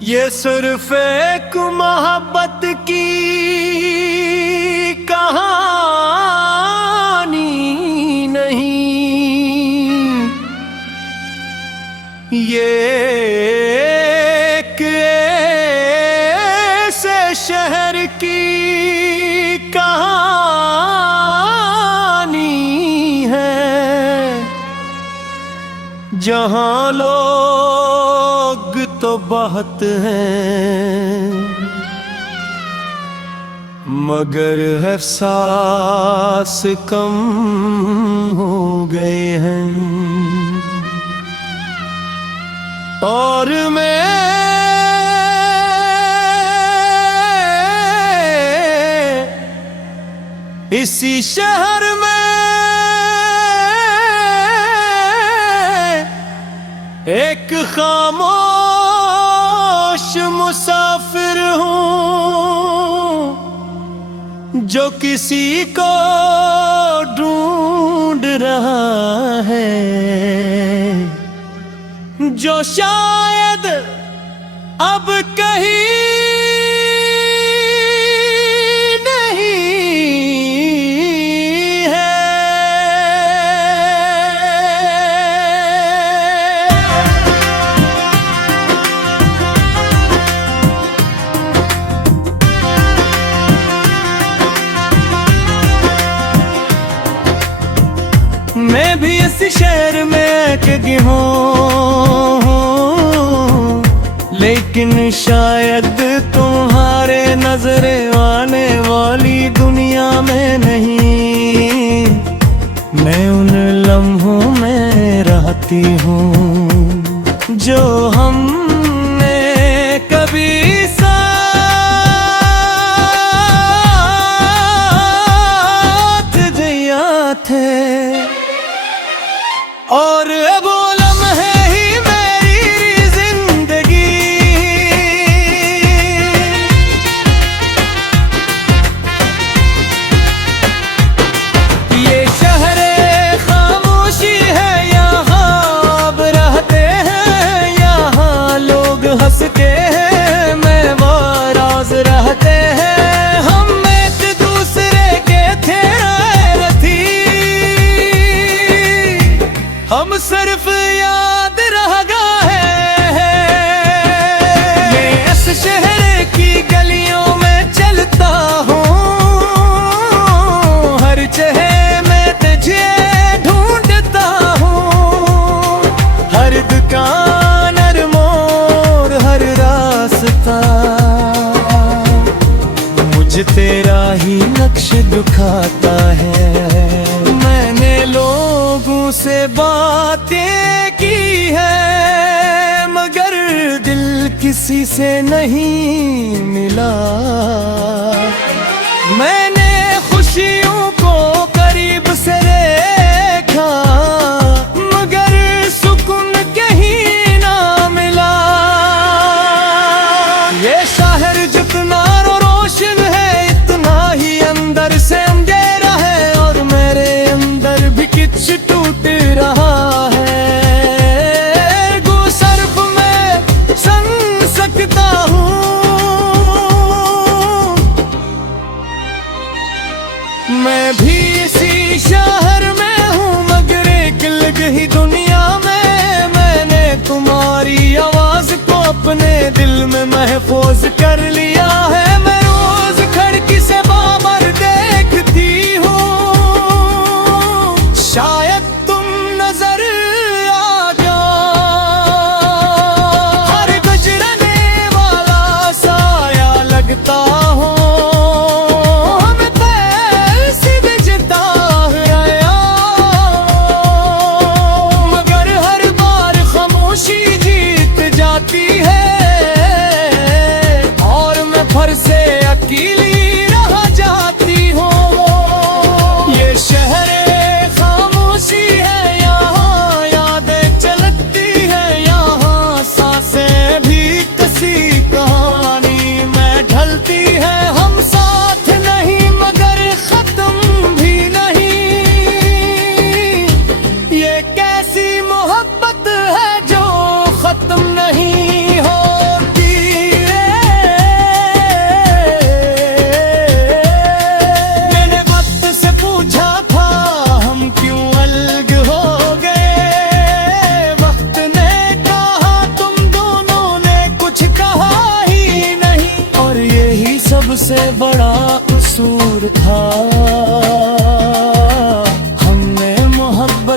ये सिर्फ एक मोहब्बत की कहानी नहीं, ये एक ऐसे शहर की कहानी है जहां लोग तो बहुत हैं मगर एहसास कम हो गए हैं। और मैं इसी शहर में एक खामोश मुसाफिर हूँ जो किसी को ढूंढ रहा है, जो शायद अब कहीं मैं भी इस शहर में कहीं हूँ, लेकिन शायद तुम्हारे नजरे आने वाली दुनिया में नहीं। मैं उन लम्हों में रहती हूँ जो हमने कभी साथ जिया थे। और वो लम्हे ही मेरी जिंदगी, ये शहर खामोशी है, यहाँ अब रहते हैं, यहाँ लोग हंसते हैं, मैं वो राज रहते हैं। हम एक दूसरे के थे रथी, हम सिर्फ याद रह गए हैं। मैं इस शहर की गलियों में चलता हूँ, हर जगह मैं तुझे ढूंढता हूँ, हर दुकान हर मोड़ हर रास्ता मुझे तेरा ही नक्श दिखाता है। मैंने लोगों से बातें की है मगर दिल किसी से नहीं मिला। मैंने खुशियों को करीब से देखा मगर सुकून कहीं ना मिला। ये शहर जितना रोशन है इतना ही अंदर से अंधेरा है, और मेरे अंदर भी कुछ टूट रहा है। गुसर्फ में सन सकता हूँ, मैं भी इसी शहर में हूँ मगर एक अलग ही दुनिया में। मैंने तुम्हारी आवाज को अपने दिल में महफूज कर लिया है। मैं रोज खिड़की से बाबर देखती हूँ, शायद तुम नजर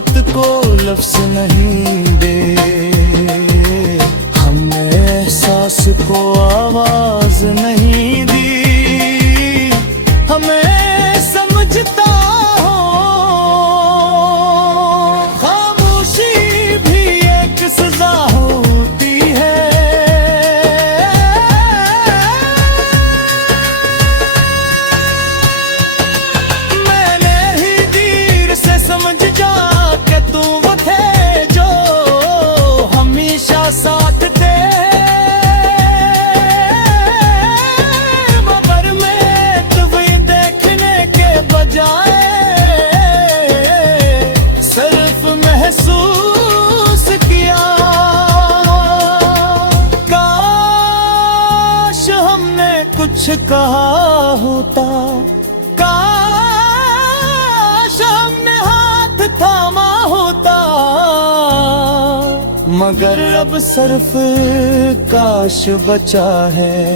मोहब्बत को लफ्ज़ नहीं दे, हमने एहसास को आवाज नहीं दी। हमें समझता हो खामोशी भी एक सजा होती है। मैंने ही देर से समझ जा के तू वो थे जो हमेशा साथ थे, मगर मैं तुम्हें देखने के बजाय सिर्फ महसूस किया। काश हमने कुछ कहा होता, काश हमने हाथ थामा होता, मगर अब सिर्फ काश बचा है।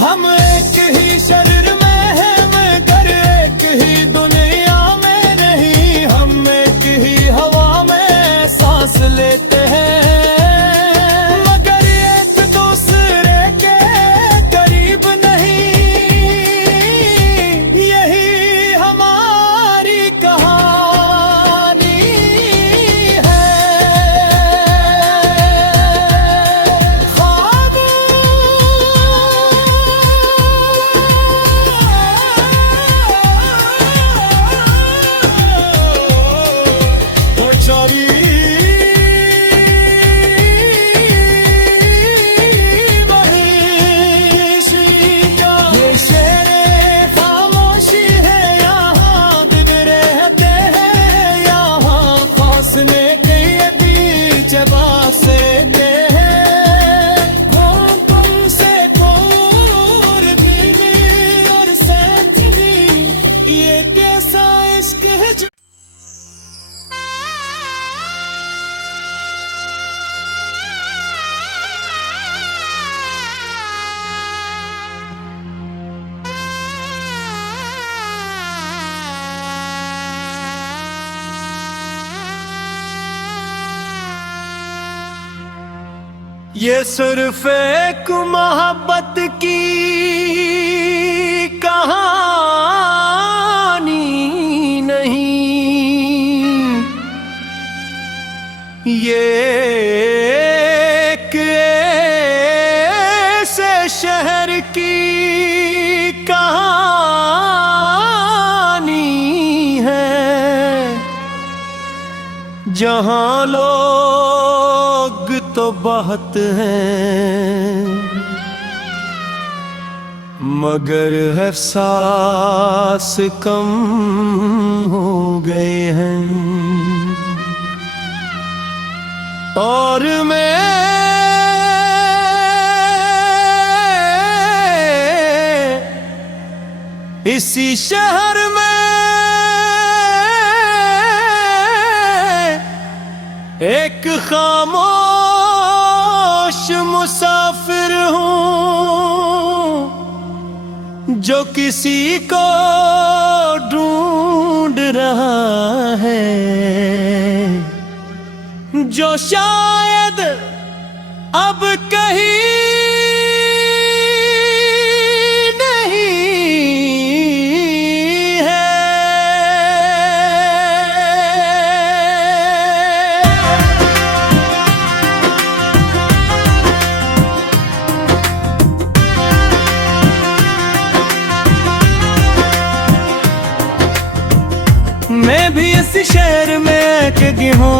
हम एक ही शरीर में हैं मगर एक ही दुनिया में नहीं, हम एक ही हवा में सांस लेते हैं, मगर एक दूसरे के करीब नहीं। यही हमारी कहानी है। ख्वाब और जारी ये शेरे खामोशी है, यहाँ दिल रहते हैं, यहाँ फासले के बीच बासे हैं। तुमसे दूर भीगी और सजनी, ये कैसा इश्क है जो ये सिर्फ एक मोहब्बत की कहानी नहीं, ये एक ऐसे शहर की कहानी है जहां लोग तो बहुत हैं मगर एहसास कम हो गए हैं। और मैं इसी शहर में एक खामोश मुसाफिर हूँ जो किसी को ढूंढ रहा है, जो शायद अब कहीं मैं भी इस शहर में कहीं हूँ,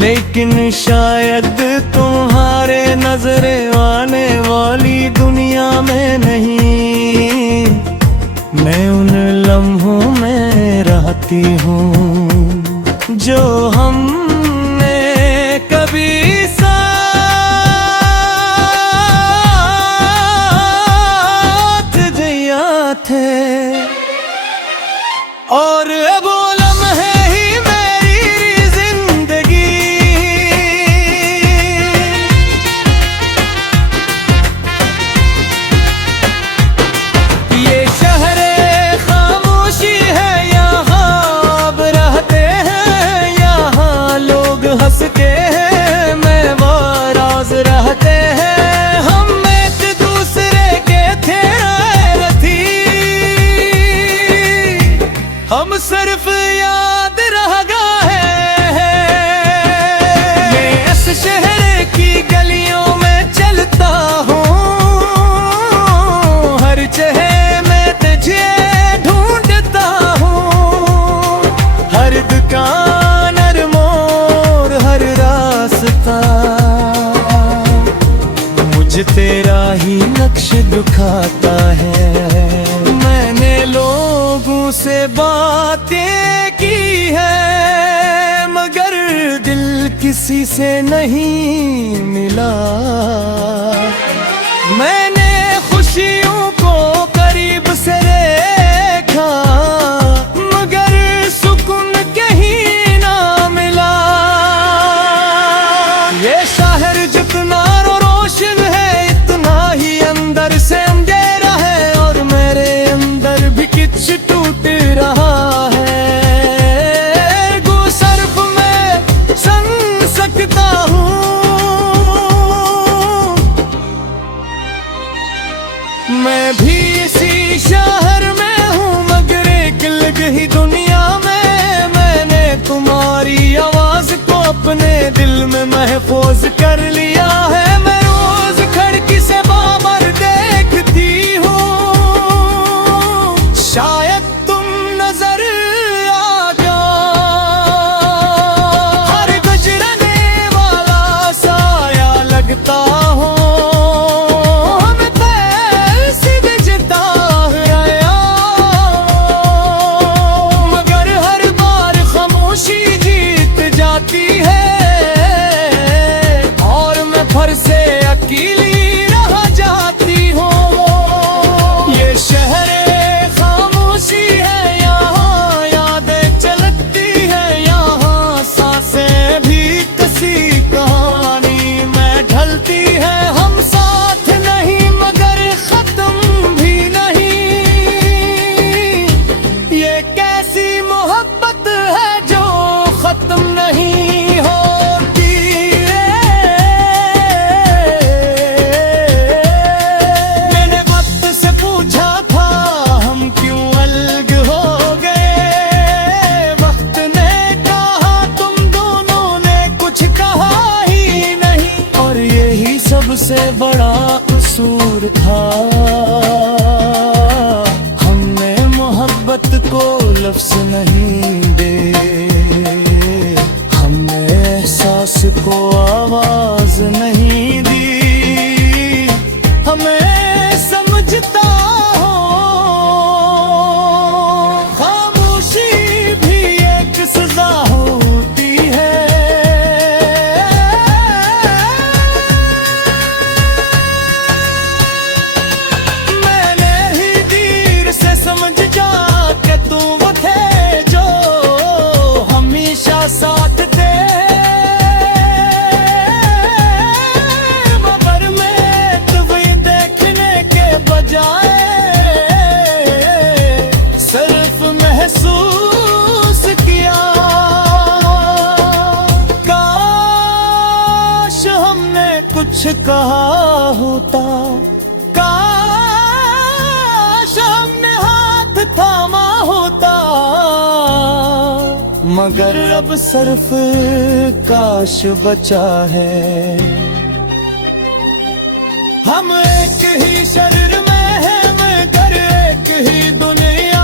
लेकिन शायद तुम्हारे नजरे आने वाली दुनिया में नहीं। मैं उन लम्हों में रहती हूँ जो हमने कभी साथ जिया थे। और वो लम्हे ही मेरी जिंदगी, ये शहर हम सिर्फ याद रह गए मैं इस शहर की गलियों में चलता हूँ, हर जगह मैं तुझे ढूंढता हूँ, हर दुकान हर मोड़ हर रास्ता मुझे तेरा ही नक्श दिखाता है। मैंने लोगों से बातें की है मगर दिल किसी से नहीं मिला। मैंने खुशियों को करीब से देखा मगर सुकून कहीं ना मिला। ये शहर जितना रोशन है इतना ही अंदर से अंधेरा है और मेरे अंदर भी कुछ टूट रहा है। गुसर्फ में सन सकता हूँ मैं भी इसी शहर में हूँ मगर एक अलग ही दुनिया में। मैंने तुम्हारी आवाज को अपने दिल में महफूज कर लिया है। मैं रोज खिड़की से बाबर देखती हूँ शायद तुम नजर आ जाओ। हर गुजरने वाला साया लगता हूँ हमें पैसे बेचता गया मगर हर बार खामोशी जीत जाती है और मैं फिर से अकेली रह जाती हूँ। ये शहर खामोशी है यहाँ यादें चलती है यहाँ सांसें भी कसी कहानी में ढलती है। हम साथ नहीं मगर खत्म भी नहीं। ये कैसी मोहब्बत है जो खत्म नहीं होती। मैंने वक्त से पूछा था हम क्यों अलग हो गए। वक्त ने कहा तुम दोनों ने कुछ कहा ही नहीं और यही सबसे बड़ा कसूर था। हमने मोहब्बत को लफ्ज नहीं दे हमने एहसास को आवाज नहीं दी। हमें समझता हो खामोशी भी एक सजा होती है। मैंने ही देर से समझ जा के तू वो थे जो हमेशा साथ थे मगर मैं तुम्हें देखने के बजाय सिर्फ महसूस किया। काश हमने कुछ कहा होता, काश हमने हाथ थामा होता मगर अब सिर्फ काश बचा है। हम एक ही शरीर में हैं मगर एक ही दुनिया